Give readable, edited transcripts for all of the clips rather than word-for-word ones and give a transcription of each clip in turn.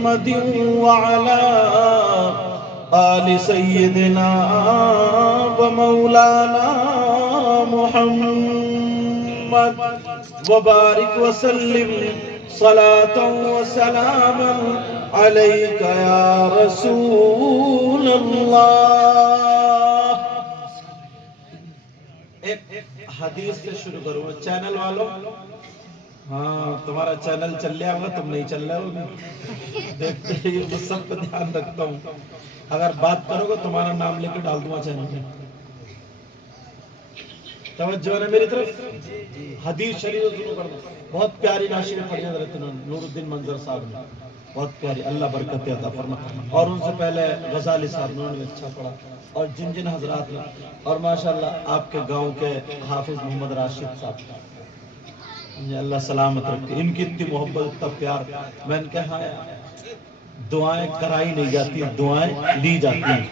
محمد وعلى آل سيدنا ومولانا محمد وبارك وسلم صلاة وسلاما عليك يا رسول اللہ. ایک حدیث سے شروع کروں. چینل والوں، ہاں تمہارا چینل چل رہا ہوگا، تم نہیں چل رہے ہوگے. دیکھتے ہی میں سب کا دھیان رکھتا ہوں. اگر بات کرو گے تمہارا نام لے کے ڈال دوں گا چینل میں. توجہ ہے میری طرف. حدیث شریف ضرور پڑھنا. بہت پیاری ناشر پڑھی حضرت نور الدین منظر صاحب نے، بہت پیاری، اللہ برکت عطا فرمائے. اور ان سے پہلے غزالی صاحب نے اچھا پڑھا. اور جن جن حضرات نے، اور ماشاءاللہ آپ کے گاؤں کے حافظ محمد راشد صاحب، اللہ سلامت رکھے. ان کی اتنی محبت، اتنا پیار. میں نے کہا دعائیں کرائی نہیں جاتی، دعائیں لی جاتی ہیں.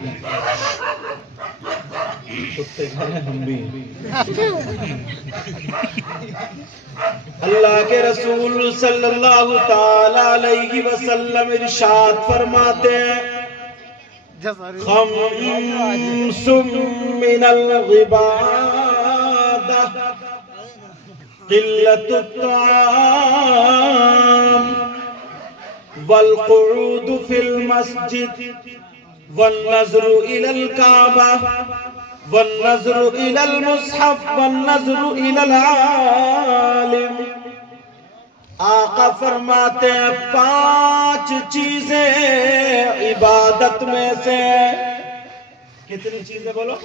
کتے کھانے ہم بھی. اللہ کے رسول صلی اللہ تعالی علیہ وسلم ارشاد فرماتے ہیں خمس من العبادہ قلت الطعام والقعود فی المسجد والنظر الى الكعبہ والنظر الى المصحف والنظر الى العالم. آقا فرماتے ہیں 5 چیزیں عبادت میں سے. کتنی چیزیں بولو؟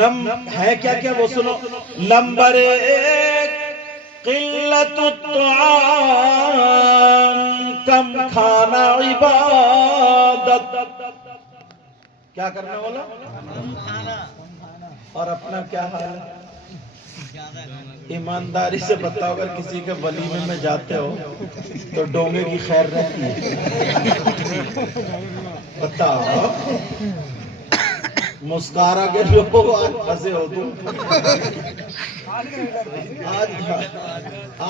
5 ہے. کیا کیا وہ سنو. نمبر 1 قلت الطعام، کم کھانا عبادت. کیا کرنا بولا؟ اور اپنا کیا حال ہے؟ ایمانداری سے بتاؤ، اگر کسی کے ولیمے میں جاتے ہو تو ڈونگے کی خیر رہتی ہے؟ بتاؤ. مسکارا کے لوگ آج پھنسے ہو تم.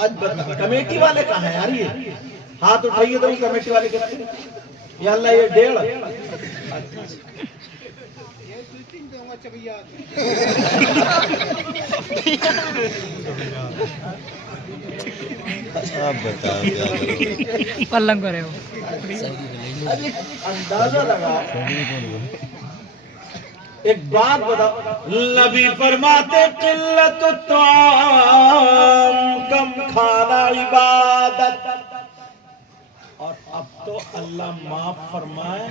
آج بتا کمیٹی والے کہاں ہیں یار؟ یہ ہاتھ اٹھائیے تو کمیٹی والے کہتے ہیں یا اللہ یہ 1.5. پلنگ کرے ہو اندازہ لگا. ایک بات بتاؤ، نبی فرماتے قلت الطعام، کم کھانا عبادت. اور اب تو اللہ معاف فرمائے،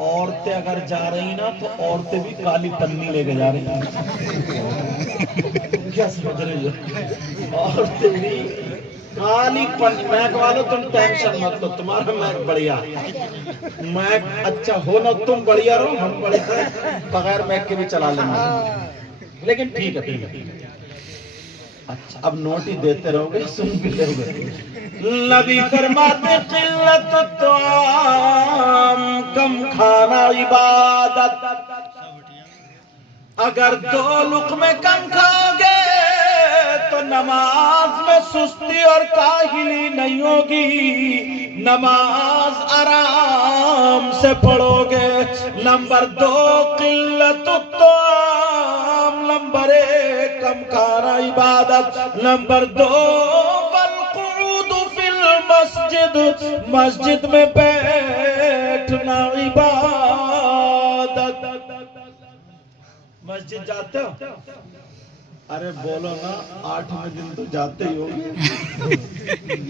عورتیں اگر جا رہی نا تو عورتیں بھی کالی پنی لے کے جا رہی ہیں. کیا سمجھ رہی ہو؟ عورتیں بھی کالی پنی. میک والو تم ٹینشن مت لو، تمہارا میک بڑھیا، میک اچھا ہو نا، تم بڑھیا رہو، ہم بڑھیا بغیر میک کے بھی چلا لیں گے. لیکن ٹھیک ہے. اچھا اب نوٹ ہی دیتے رہو گے، سن بھی لو گے. نبی فرماتے قلت الطعام، کم کھانا عبادت. اگر 2 لقمے کم کھاؤ گے تو نماز میں سستی اور کاہلی نہیں ہوگی، نماز آرام سے پڑھو گے. نمبر 2 قلت الطعام، نمبر 1 کم کھانا عبادت. نمبر 2 والقعود فی المسجد، مسجد میں بیٹھنا عبادت. مسجد جاتے ہو؟ ارے بولو نا، 8ویں دن تو جاتے ہی ہو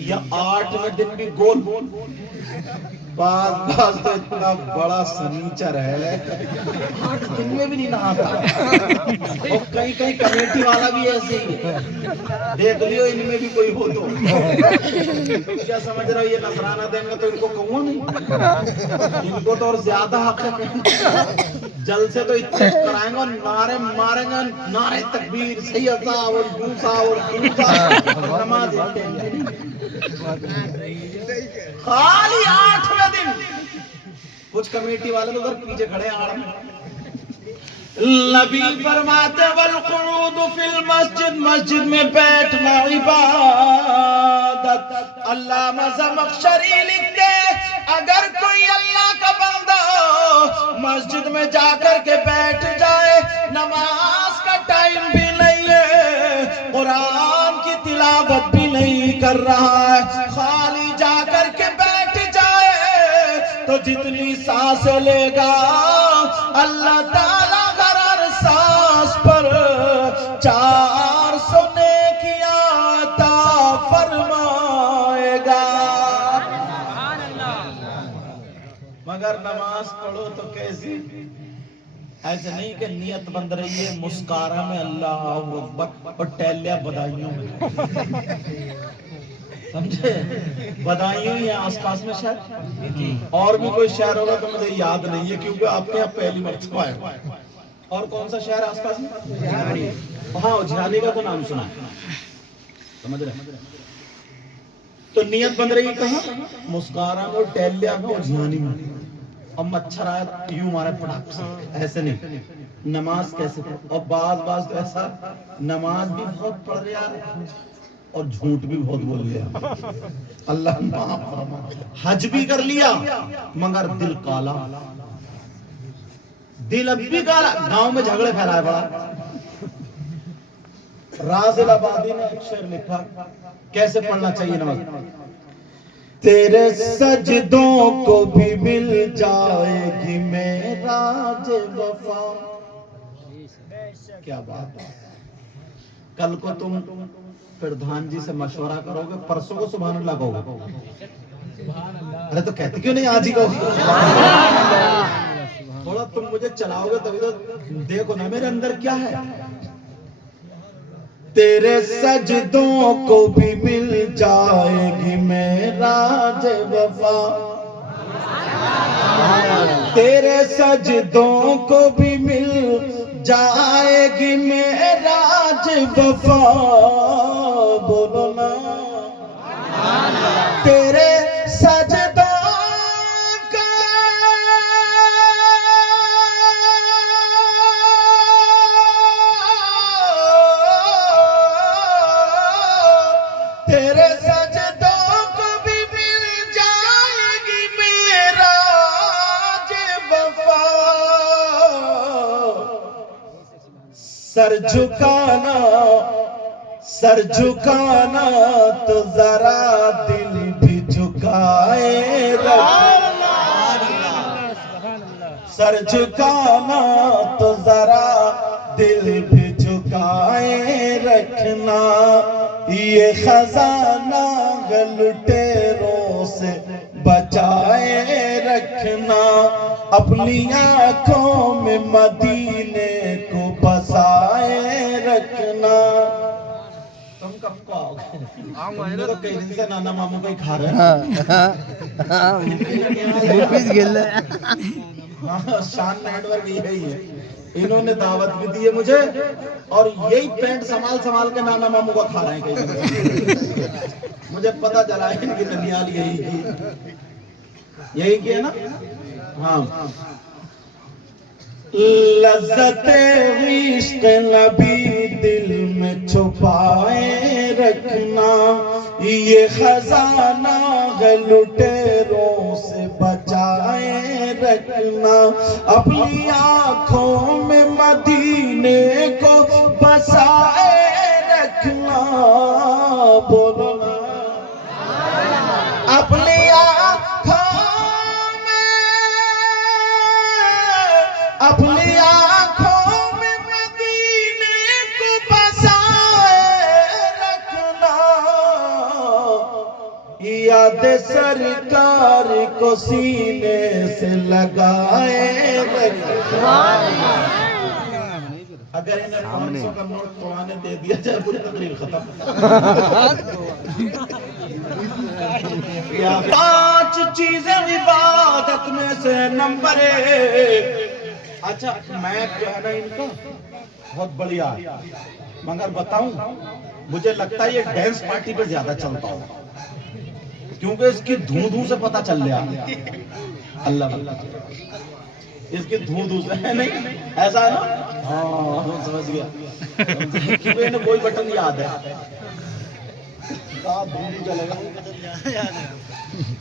یا 8ویں دن بھی گول. بعض تو اتنا بڑا سنیچر ہے 8 دن میں بھی نہیں نہاتا. اور کئی کمیٹی والا بھی ایسے ہی ہے. دیکھ لیو ان میں بھی کوئی ہو تو. کیا سمجھ رہا ہو یہ نذرانہ دیں گے تو ان کو کہوں نہیں؟ ان کو تو اور زیادہ حق ہے. جلسے تو اتنے کرائیں گے، نعرے ماریں گے، نعرے تکبیر، سیدہ اور دوسا اور دوسا. نماز خالی 8ویں دن. کچھ کمیٹی والے تو ادھر پیچھے کھڑے ہیں آڑ میں. نبی فرماتے والقعود فی المسجد، مسجد میں بیٹھنا عبادت۔ علامہ زمخشری لکھتے اگر کوئی اللہ کا بندہ مسجد میں جا کر کے بیٹھ جائے، نماز کا ٹائم بھی نہیں ہے، قرآن کی تلاوت بھی نہیں کر رہا ہے، خالی جا کر کے بیٹھ جائے تو جتنی سانسیں لے گا اللہ تعالیٰ ہر سانس پر 400 نیکیاں عطا فرمائے گا۔ مگر نماز پڑھو تو کیسی؟ ایسے نہیں کہ نیت بند رہی ہے مسکارا میں اللہ اکبر اور ٹیلیاں بدائیوں میں، سمجھے؟ بدائیوں ہی آس پاس میں شہر، اور بھی کوئی شہر ہوگا تو مجھے یاد نہیں ہے کیونکہ آپ کے یہاں پہلی مرتبہ ہے۔ اور کون سا شہر آس پاس میں؟ ہاں جھیانی کا تو نام سنا ہے، سمجھ رہے؟ تو نیت بن رہی کہاں؟ مسکارا میں، ٹیلیاں میں اور جھیانی میں، اور مچھر آئے یوں مارے پڑاک سے، ایسے نہیں۔ نماز کیسے؟ اور بعض تو ایسا نماز بھی بہت پڑھ رہا ہے اور جھوٹ بھی بہت بول لیا، اللہ معاف فرمائے، حج بھی کر لیا مگر دل کالا، دل اب بھی کالا، گاؤں میں جھگڑے پھیلائے بڑا۔ رازل آبادی نے ایک شعر لکھا کیسے پڑھنا چاہیے نماز۔ تیرے سجدوں کو بھی مل جائے گی معراج وفا، کیا بات ہے۔ کل کو تم پردھان جی سے مشورہ کرو گے، پرسوں کو سبحان اللہ کہو گے، ارے تو کہتے کیوں نہیں آج ہی کہو؟ تھوڑا تم مجھے چلاؤ گے تبھی تو دیکھو نا میرے اندر کیا ہے۔ تیرے سجدوں کو بھی مل جائے گی معراج وفا، تیرے سجدوں کو بھی مل جائے گی معراج وفا، بولو نا تیرے سجدوں سر جھکانا تو ذرا دل بھی جھکائے رکھنا، سر جھکانا تو ذرا دل بھی جھکائے رکھنا، یہ خزانہ لٹیروں سے بچائے رکھنا، اپنی آنکھوں میں مدینے کو بسائے رکھنا۔ تم کب کو آؤ گے؟ تم نے تو کئی دن سے نانا ماموں کو ہی کھا رہے ہیں۔ شان نیٹ ورک یہی ہے، انہوں نے دعوت بھی دی ہے مجھے اور یہی پینٹ سنبھال کے نانا ماموں کو کھا رہے ہیں کئی دن سے۔ مجھے پتا چلا ہے ان کی ننیال یہی کی ہے نا۔ ہاں، لذت عشق نبی دل میں چھپائے رکھنا، یہ خزانہ ہے لٹیروں سے بچائے رکھنا، اپنی آنکھوں میں مدینے کو بسائے رکھنا، بولنا اپنی آنکھوں میں مدینے کو بسائے رکھنا، یاد سرکار کو سینے سے لگائے رکھنا۔ اگر انہیں 500 کا نوٹ قرآن دے دیا جائے پوری تقریر ختم۔ 5 چیزیں عبادت میں سے نمبر 1۔ اچھا میں جو ہے نا ان کا بہت بڑھیا مگر بتاؤں، مجھے لگتا ہے یہ ڈینس پارٹی پہ زیادہ چلتا ہو کیونکہ اس کی دھوں سے پتہ چل گیا۔ اللہ اس کی دھوں سے ہے نہیں ایسا ہے نا، ہاں سمجھ گیا کیونکہ انہیں کوئی بٹن یاد ہے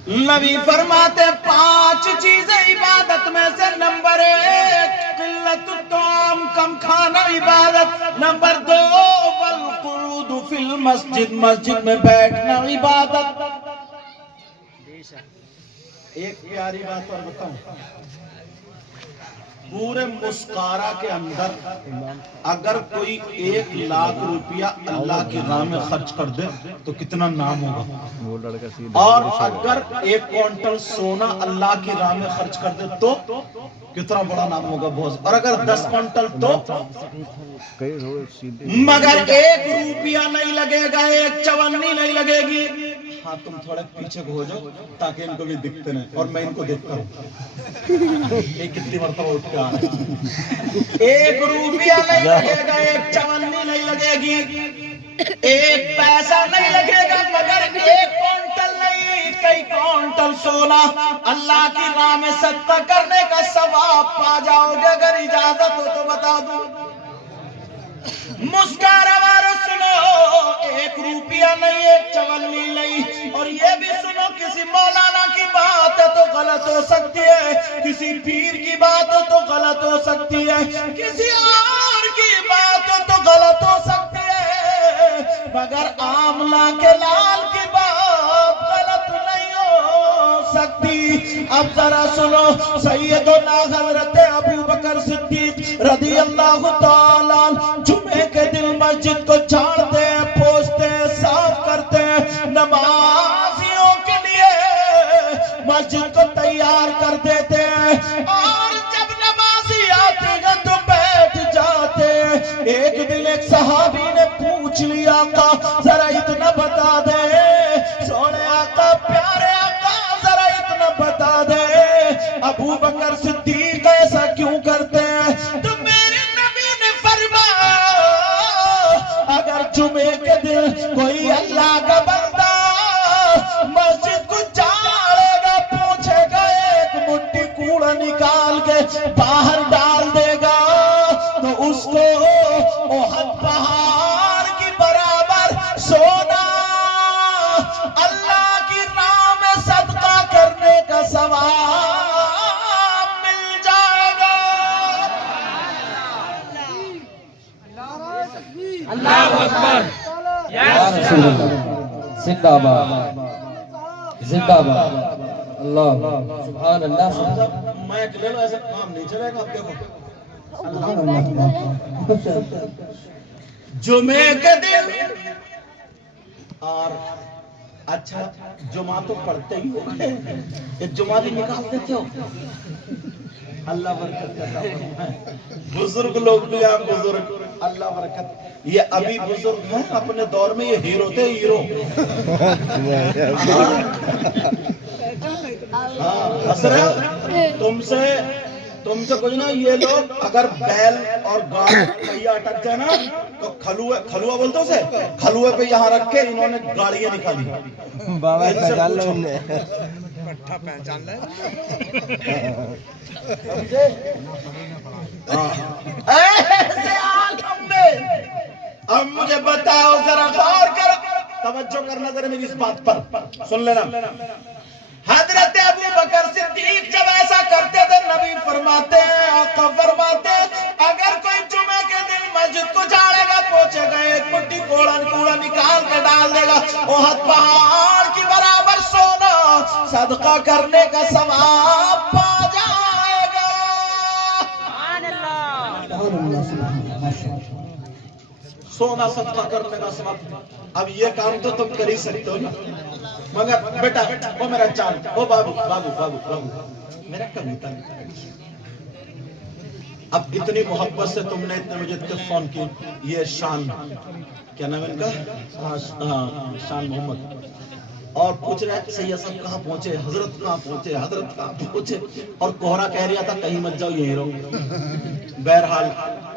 نبی فرماتے 5 چیزیں عبادت میں سے نمبر 1 قلت الطعام کم کھانا عبادت، نمبر 2 والقعود فی المسجد مسجد میں بیٹھنا عبادت۔ ایک پیاری بات اور بتاؤں، پورے مسکارا کے اندر اگر کوئی 1 لاکھ روپیہ اللہ کی راہ میں خرچ کر دے تو کتنا نام ہوگا، اور اگر 1 کوئنٹل سونا اللہ کی راہ میں خرچ کر دے تو کتنا بڑا نام ہوگا بہت، اور اگر 10 کوئنٹل تو مگر 1 روپیہ نہیں لگے گا، 1 چونی نہیں لگے گی۔ ہاں تم تھوڑے پیچھے ہو جاؤ تاکہ ان کو بھی دکھتے نہیں اور میں ان کو دیکھتا ہوں ایک کتنی مرتبہ اٹھ کے آ رہا ہے۔ 1 روپیہ نہیں لگے گا، 1 چونی نہیں لگے گی، 1 پیسہ نہیں لگے گا، مگر 1 کوئنٹل نہیں کئی کوئنٹل سونا اللہ کی راہ میں صدقہ کرنے کا ثواب پا جاؤ گے۔ اگر اجازت ہو تو بتا دوں، مسکارا وارو سنو، 1 روپیہ نہیں 1 چونی نہیں، اور یہ بھی سنو کسی مولانا کی بات ہے تو غلط ہو سکتی ہے، کسی پیر کی بات ہو تو غلط ہو سکتی ہے، کسی اور کی بات ہو تو غلط ہو سکتی ہے، مگر آملہ کے لال کی بات غلط نہیں ہو سکتی۔ اب ذرا سنو، سیدنا حضرت ابو بکر صدیق رضی اللہ تعالیٰ جمعے کے دن مسجد کو جھاڑتے ہیں، پوچھتے ہیں، صاف کرتے ہیں، نمازیوں کے لیے مسجد کو تیار کر دیتے ہیں، اور جب نمازی آتے ہیں تو بیٹھ جاتے ہیں۔ ایک دن ایک صحابی نے پوچھ لیا، آقا ذرا اتنا بتا دے، سونے آقا پیارے آقا ذرا اتنا بتا دے ابو بکر صدیق ایسا کیوں کرتے ہیں؟ تو میرے نبی نے فرمایا اگر جمعے کے دن کوئی اللہ کا بندہ مسجد کو جھاڑے گا، پوچھے گا، 1 مٹھی کوڑا نکال کے باہر ڈال دے گا تو اس کو احد پہاڑ کی برابر سونا اللہ کی راہ میں صدقہ کرنے کا ثواب مل جائے گا۔ اللہ اکبر، یا رسول اللہ، زندہ باد زندہ باد، اللہ سبحان اللہ۔ میں لے لو، ایسا کام نہیں چلے گا۔ اب دیکھو جمعے کے دن، اور اچھا جمعہ تو پڑھتے ہی ہوگے، ایک جمعہ بھی نکال دیتے ہو، اللہ برکت کرتا ہے۔ بزرگ لوگ بھی ہیں، بزرگ، اللہ برکت۔ یہ ابھی بزرگ ہیں، اپنے دور میں یہ ہیرو تھے، ہیرو۔ تم سے کچھ نہ، یہ لوگ اگر بیل اور گاڑی پہیہ اٹک جائے نا تو کھلوہ بولتے اسے، کھلوے پہ یہاں رکھ کے انہوں نے گاڑیاں نکالی۔ بابا پہچان لے انہیں، پٹھا پہچان لے۔ ایسے عالم میں اب مجھے بتاؤ، ذرا غور کر، توجہ کرنا ذرا میری اس بات پر، سن لینا۔ حضرت ابو بکر صدیق جب ایسا کرتے تھے، نبی فرماتے ہیں، آقا فرماتے ہیں، اگر کوئی جمعے کے دن مسجد کو جھاڑے گا، پوچھے گا، 1 مٹھی کوڑا نکال کے ڈال دے گا، احد پہاڑ کی برابر سونا صدقہ کرنے کا ثواب پا جائے گا۔ سونا صدقہ کرنے کا ثواب۔ اب یہ کام تو تم کر ہی سکتے ہو نا، مگر بیٹا وہ میرا چاند، وہ بابو بابو بابو بابو میرا کبوتر، اب اتنی محبت سے تم نے اتنے مجھے فون کی، یہ شان، کیا نام ہے ان کا؟ شان محمد، اور پوچھ رہے سید صاحب کہاں پہنچے، حضرت کہاں پہنچے، حضرت کہاں پہنچے، اور کوہرا کہہ رہا تھا کہیں مت جاؤ، یہیں رہو۔ بہرحال،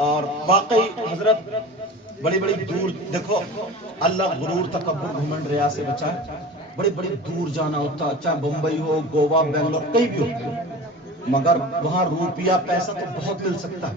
اور واقعی حضرت بڑی بڑی دور، دیکھو اللہ غرور تکبر گھمنڈ ریا سے بچائے، بڑے بڑے دور جانا ہوتا، چاہے بمبئی ہو، گوا، بنگلور، کہیں بھی ہو، مگر وہاں روپیہ پیسہ تو بہت مل سکتا ہے،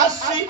80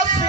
80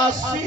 80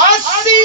80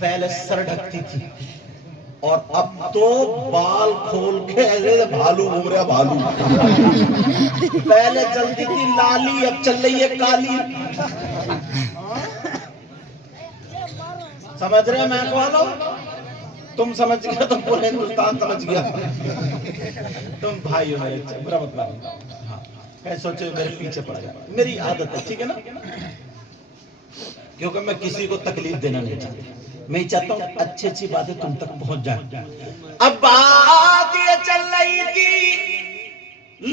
پہلے سر ڈھکتی تھی اور اب تو بال کھول کے ایسے بھالو گھوم رہا بھالو. پہلے چلتی تھی لالی اب چل رہی ہے کالی. سمجھ رہے ہیں میں کہا دو تم سمجھ گیا تو پورے ہندوستان سمجھ گیا. تم بھائی ہو میرے برا مت مانو. کہیں سوچے میرے پیچھے پڑ گیا. میری عادت ہے ٹھیک ہے نا کیونکہ میں کسی کو تکلیف دینا نہیں چاہتا. میں چاہتا ہوں اچھی اچھی باتیں تم تک پہنچ جائیں. اب بات یہ چل رہی تھی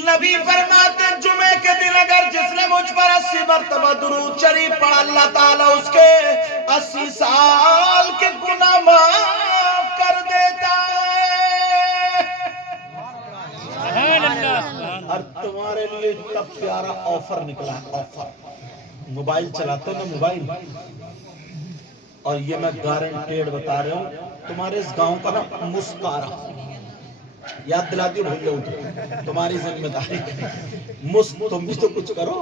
نبی فرماتے جمعے کے دن اگر جس نے مجھ پر 80 مرتبہ درود شریف پڑھا اللہ تعالیٰ اس کے 80 سال کے گناہ معاف کر دیتا ہے. اور تمہارے لیے اتنا پیارا آفر نکلا ہے. آفر موبائل چلاتے ہو نا موبائل, اور یہ میں گارنٹیڈ بتا رہا ہوں تمہارے اس گاؤں کا نا مسکارا یاد دلا دیو بھول جاؤ تمہاری ذمہ داری. تم بھی تو کچھ کرو.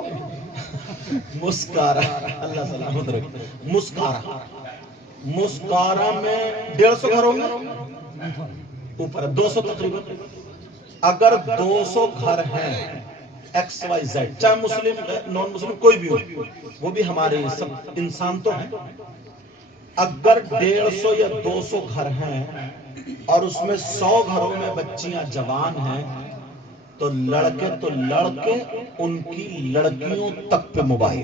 مسکارا اللہ سلامت رکھے. مسکارا میں 150 گھر ہوں گے اوپر 200 تقریباً. اگر 200 گھر ہیں ایکس وائی زیڈ چاہے مسلم نان مسلم کوئی بھی ہو وہ بھی ہمارے سب انسان تو ہیں. اگر 150 یا 200 گھر ہیں اور اس میں 100 گھروں میں بچیاں جوان ہیں تو لڑکے ان کی لڑکیوں تک پہ موبائل.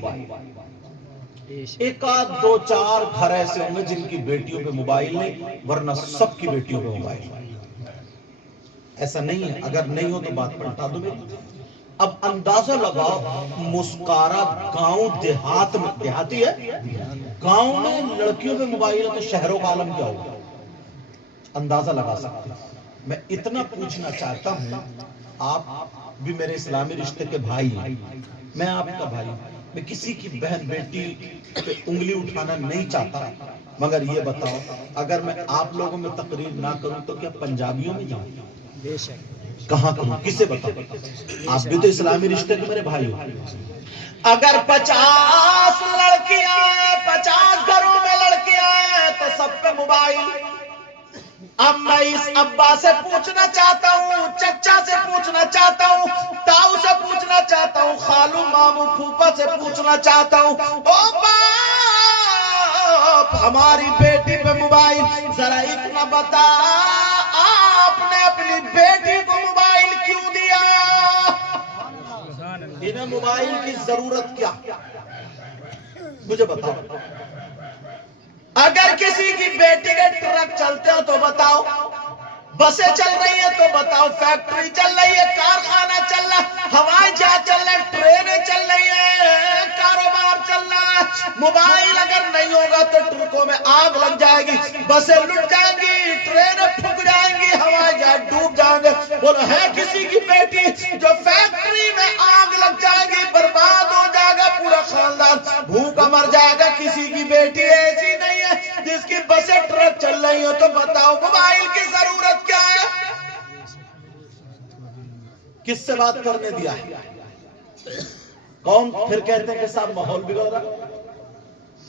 ایک آدھ 2-4 گھر ایسے ہوں گے جن کی بیٹیوں پہ موبائل نہیں ورنہ سب کی بیٹیوں پہ موبائل. ایسا نہیں ہے. اگر نہیں ہو تو بات پلٹا دو میری. اب اندازہ لگاؤ مسکارا گاؤں دیہات میں دیہاتی ہے گاؤں میں لڑکیوں پہ موبائل ہے تو شہروں کا عالم کیا ہوگا اندازہ لگا سکتے. میں اتنا پوچھنا چاہتا ہوں آپ بھی میرے اسلامی رشتے کے بھائی ہیں میں آپ کا بھائی ہوں. میں کسی کی بہن بیٹی پہ انگلی اٹھانا نہیں چاہتا مگر یہ بتاؤ اگر میں آپ لوگوں میں تقریر نہ کروں تو کیا پنجابیوں میں جاؤں کہاں کروں کسے بتاؤں. آپ بھی تو اسلامی رشتے کے میرے بھائی ہو. اگر 50 لڑکیاں 50 گھروں میں لڑکیاں ہیں تو سب پہ موبائل. اب میں اس ابا سے پوچھنا چاہتا ہوں چچا سے پوچھنا چاہتا ہوں تاؤ سے پوچھنا چاہتا ہوں خالو مامو پھوپا سے پوچھنا چاہتا ہوں او باپ ہماری بیٹی پہ موبائل ذرا اتنا بتا آپ نے اپنی بیٹی کو موبائل کیوں دیا. انہیں موبائل کی ضرورت کیا مجھے بتاؤ. اگر کسی کی بیٹی کے ٹرک چلتے ہو تو بتاؤ بسیں چل رہی ہیں تو بتاؤ فیکٹری چل رہی ہے کارخانہ چل رہا ہوائی جہاز چل رہا ٹرینیں چل رہی ہیں کاروبار چل رہا ہے. موبائل اگر نہیں ہوگا تو ٹرکوں میں آگ لگ جائے گی بسیں لٹ جائیں گی ٹرینیں پھک جائیں گی ہوائی جہاز ڈوب جائیں گے. بولو ہے کسی کی بیٹی جو فیکٹری میں آگ لگ جائے گی برباد ہو جائے گا پورا خاندان بھوکا مر جائے گا. کسی کی بیٹی ایسی نہیں ہے جس کی بسیں ٹرک چل رہی ہو تو بتاؤ موبائل کی ضرورت کیا ہے. کس سے بات کرنے دیا ہے کون پھر کہتے ہیں کہ صاحب ماحول بگڑ رہا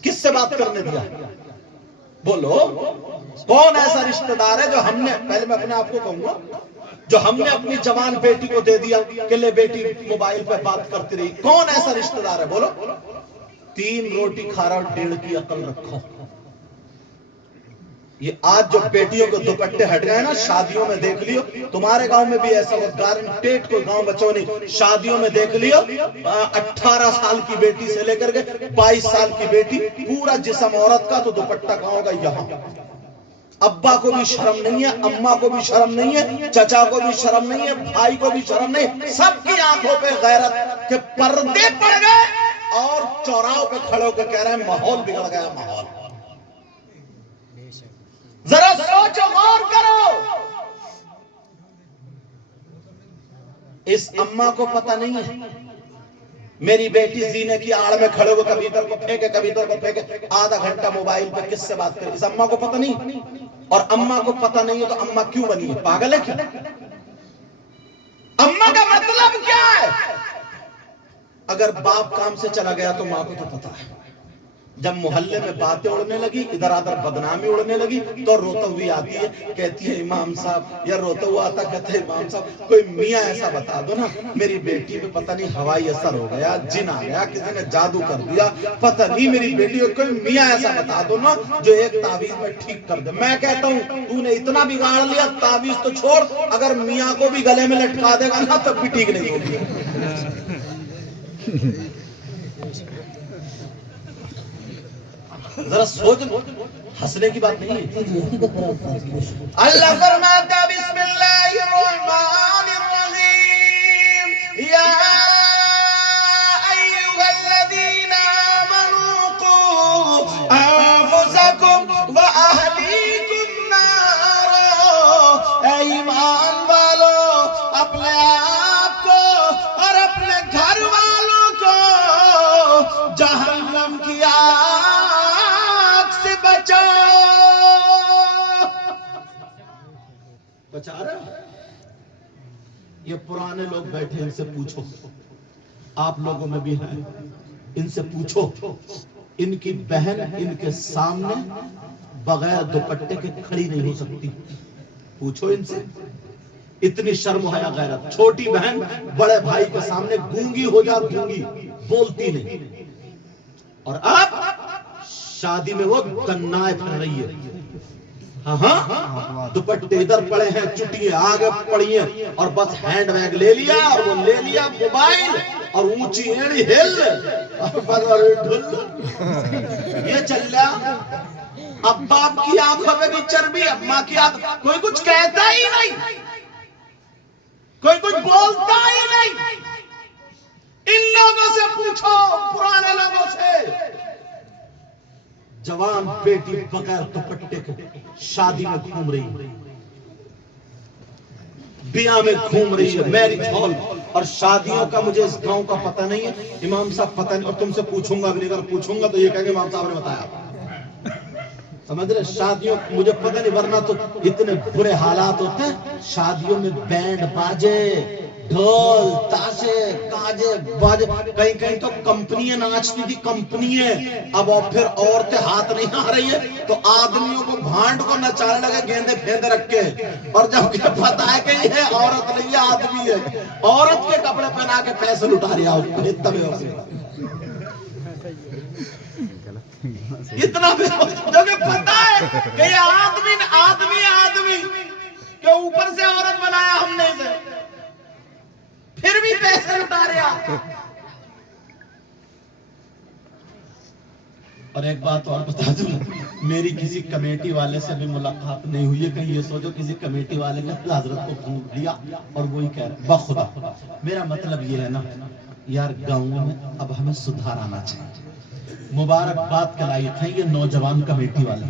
کس سے بات کرنے دیا بولو کون ایسا رشتہ دار ہے جو ہم نے پہلے میں اپنے آپ کو کہوں گا جو ہم نے اپنی جوان بیٹی کو دے دیا کہ لے بیٹی موبائل پہ بات کرتی رہی. کون ایسا رشتہ دار ہے بولو. 3 روٹی کھا رہا 1.5 کی عقل رکھو. یہ آج جو بیٹیوں کو دوپٹے ہٹ گئے نا شادیوں میں دیکھ لیو تمہارے گاؤں میں بھی ایسا وہ گارنٹیڈ کوئی گاؤں بچوں نے شادیوں میں دیکھ لیو 18 سال کی بیٹی سے لے کر کے 22 سال کی بیٹی پورا جسم عورت کا تو دوپٹہ کہاں ہوگا یہاں. ابا کو بھی شرم نہیں ہے اماں کو بھی شرم نہیں ہے چچا کو بھی شرم نہیں ہے بھائی کو بھی شرم نہیں. سب کی آنکھوں پہ غیرت کہ پردے پڑ گئے اور چوراہوں پہ کھڑے ہو کے کہہ رہے ہیں ماحول بگڑ گیا ماحول. ذرا سوچو غور کرو. اس اماں کو پتہ نہیں ہے میری بیٹی زینے کی آڑ میں کھڑے ہوئے کبھی ادھر کو پھینکے کبھی ادھر کو پھینکے آدھا گھنٹہ موبائل پہ کس سے بات کرے. اس اماں کو پتہ نہیں اور اماں کو پتہ نہیں ہے تو اماں کیوں بنی ہے پاگل ہے کیا. اماں کا مطلب کیا ہے. اگر باپ کام سے چلا گیا تو ماں کو تو پتہ ہے جب محلے میں باتیں اڑنے لگی، ادھر ادھر بدنامی اڑنے لگی، تو روتا ہوئی آتی ہے، کہتی ہے امام صاحب، یا روتا ہوا آتا کہتا ہے امام صاحب کوئی میاں ایسا بتا دو نا، میری بیٹی پہ پتہ نہیں ہوائی اثر ہو گیا، جن آ گیا، کسی نے جادو کر دیا، پتہ نہیں میری بیٹی کو، کوئی میاں ایسا بتا دو نا جو ایک تعویذ میں ٹھیک کر دے۔ میں کہتا ہوں تو نے اتنا بگاڑ لیا، تعویذ تو چھوڑ، اگر میاں کو بھی گلے میں لٹکا دے گا نا تب بھی ٹھیک نہیں ہوگی۔ ذرا سوچ، ہنسنے کی بات نہیں ہے۔ اللہ فرماتا بسم اللہ الرحمن الرحیم، یا ایھا الذین آمنوا قوا انفسکم واہلیکم نارا، اے ایمان والو اپنے آپ کو اور اپنے گھر والوں کو جہنم کی بچا رہا۔ یہ پرانے لوگ بیٹھے، ان سے پوچھو، آپ لوگوں میں بھی ہیں، ان سے پوچھو، ان کی بہن ان کے سامنے بغیر دوپٹے کے کھڑی نہیں ہو سکتی، پوچھو ان سے، اتنی شرم و حیا غیرت۔ چھوٹی بہن بڑے بھائی کے سامنے گونگی ہو جا، گونگی، بولتی نہیں، اور اب شادی میں وہ دنائے پھر رہی ہے، ہاں دوپٹے ادھر پڑے ہیں، چٹیے آگے پڑی ہیں، اور بس ہینڈ بیگ لے لیا، اور وہ لے لیا موبائل، اور اونچی ایڑی ہل، اور بس ڈھل، یہ چل رہا۔ اب باپ کی آنکھوں میں بھی چربی، اماں کی آنکھوں، کوئی کچھ کہتا ہی نہیں، کوئی کچھ بولتا ہی نہیں۔ ان لوگوں سے پوچھو، پرانے لوگوں سے، جوان بیٹی بغیر دوپٹے کے شادی میں گھوم رہی ہے، بیاہ میں گھوم رہی ہے، میرج ہال اور شادیوں کا مجھے اس گاؤں کا پتہ نہیں ہے امام صاحب، پتہ نہیں، اور تم سے پوچھوں گا بھی نہیں، اگر پوچھوں گا تو یہ کہیں گے امام صاحب نے بتایا، سمجھ رہے؟ شادیوں مجھے پتہ نہیں، ورنہ تو اتنے برے حالات ہوتے ہیں شادیوں میں، بینڈ باجے، ڈھول تاشے کاجے باجے، کہیں کہیں تو کمپنیاں ناچتی تھی، کمپنیاں، اب اور پھر عورتیں ہاتھ نہیں آ رہی ہے تو آدمیوں کو بھانڈ کو نچانے لگے گیندے پھیندے رکھ کے، اور جب کہ پتہ ہے کہ یہ عورت نہیں ہے، آدمی ہے، عورت کے کپڑے پہنا کے پیسے لٹا رہی ہے، اتنا بھی جو کہ پتہ ہے کہ یہ آدمی کہ اوپر سے عورت بنایا ہم نے اسے، پھر بھی پیسے لٹا رہا۔ اور ایک بات اور بتا دوں، میری کسی کمیٹی والے سے بھی ملاقات نہیں ہوئی ہے، کہیں یہ سوچو کسی کمیٹی والے نے حضرت کو فون دیا اور وہی کہہ رہے بخدا۔ میرا مطلب یہ ہے نا یار، گاؤں میں اب ہمیں سدھار آنا چاہیے۔ مبارکباد کے لائق ہیں یہ نوجوان کمیٹی والے،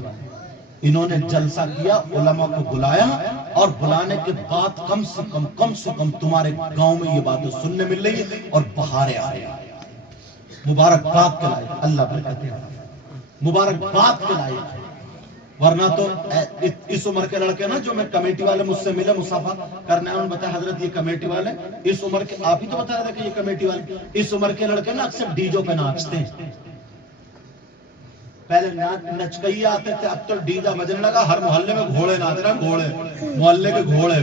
انہوں نے جلسہ کیا، علماء کو بلایا، اور بلانے کے بعد کم سے کم تمہارے گاؤں میں یہ باتیں سننے مل رہی ہیں اور بہاریں آ رہی ہیں۔ مبارکباد کے لائق، اللہ برکت دے، مبارکباد کے لائق ہے۔ ورنہ تو اس عمر کے لڑکے نا جو میں کمیٹی والے مجھ سے ملے مصافحہ کرنے، انہوں نے بتایا حضرت یہ کمیٹی والے اس عمر کے، آپ ہی تو بتا رہے تھے کہ یہ کمیٹی والے اس عمر کے لڑکے نا اکثر ڈیجو پہ ناچتے ہیں، پہلے نچکئی آتے تھے، اب تو ڈیجا بجنے لگا، ہر محلے میں گھوڑے ناچ رہے ہیں، گھوڑے، محلے کے گھوڑے۔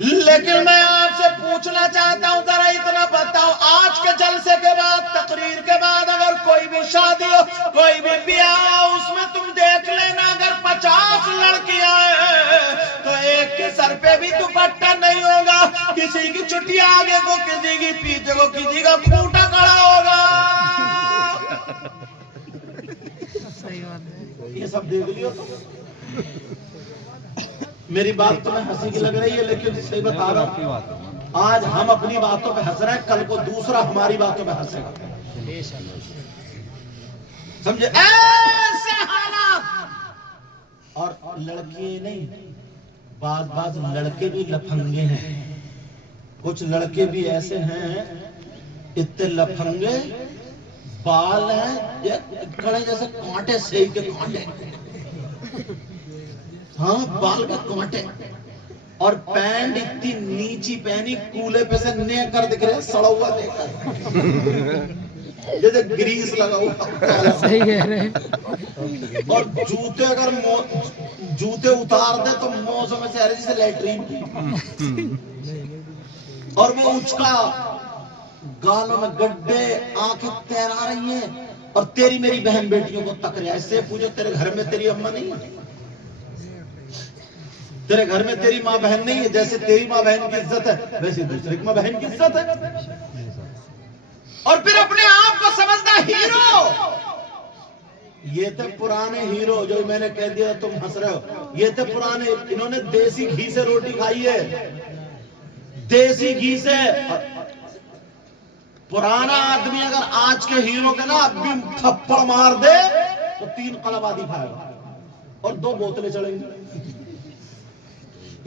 لیکن میں آپ سے پوچھنا چاہتا ہوں، ذرا اتنا بتاؤ، آج کے جلسے کے بعد، تقریر کے بعد اگر کوئی بھی شادی ہو، کوئی بھی بیاہ ہو، اس میں تم دیکھ لینا اگر 50 لڑکیاں ہیں تو ایک کے سر پہ بھی دوپٹہ نہیں ہوگا، کسی کی چٹی آگے کو، کسی کی پیچھے کو، کسی کا کھوٹا کھڑا ہوگا۔ یہ سب دیکھ لیو تو میری بات تمہیں ہنسی کی لگ رہی ہے، لیکن صحیح بتا رہا ہوں، آج ہم اپنی باتوں پہ ہنس رہے ہیں، کل کو دوسرا ہماری باتوں پہ ہنسے گا، سمجھے؟ ایسے حالات۔ اور لڑکی نہیں، بعض لڑکے بھی لفنگے ہیں، کچھ لڑکے بھی ایسے ہیں اتنے لفنگے، بال ہیں کڑے جیسے کانٹے، سیب کے کانٹے، ہاں بال کے کانٹے، اور پینٹ اتنی نیچی پہنی، کولے پہ سے نیکر دکھ رہے، سڑا ہوا نیکر، جیسے گریس لگا ہوا صحیح کہہ رہے ہیں. اور جوتے اگر جوتے اتار دے تو موسم سے ایسے جیسے لیٹرین کی. اور وہ اچکا گالوں میں گڈھے آنکھیں تیرا رہی ہیں اور تیری میری بہن بیٹیوں کو تک رہا ہے. اس سے پوچھو تیرے گھر میں تیری اماں نہیں ہے؟ تیرے گھر میں تیری ماں بہن نہیں ہے؟ جیسے تیری ماں بہن کی عزت ہے ویسے دوسرے کی ماں بہن کی عزت ہے. اور پھر اپنے آپ کو سمجھتا ہیرو. یہ تھے پرانے ہیرو جو میں نے کہہ دیا تم ہنس رہے ہو. یہ تھے پرانے, انہوں نے دیسی گھی سے روٹی کھائی ہے, دیسی گھی سے. پرانا آدمی اگر آج کے ہیرو کے نا اب بھی تھپڑ مار دے تو 3 قلب آدھی کھائے گا اور 2 بوتلیں چڑھیں گی.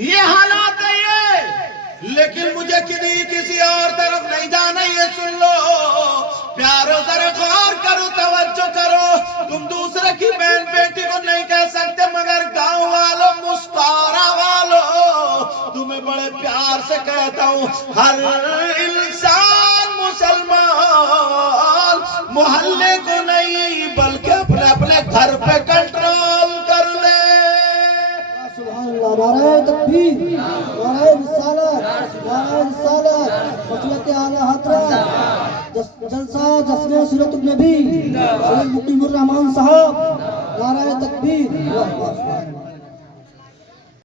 یہ حالات ہے یہ. لیکن مجھے کسی اور طرف نہیں جانا. یہ سن لو پیارو, ذرا غور کرو, توجہ کرو. تم دوسرے کی بہن بیٹی کو نہیں کہہ سکتے, مگر گاؤں والوں, مستارا والوں, تمہیں بڑے پیار سے کہتا ہوں, ہر انسان مسلمان محلے کو نہیں بلکہ اپنے گھر پہ کنٹرول کر لے. سبحان اللہ. نعرہ تکبیر, نعرہ رسالت, نعرہ رسالت, مسلک اعلی حضرت, جلسہ جشن سیرت النبی سید مقیم الرحمان صاحب. نعرہ تکبیر.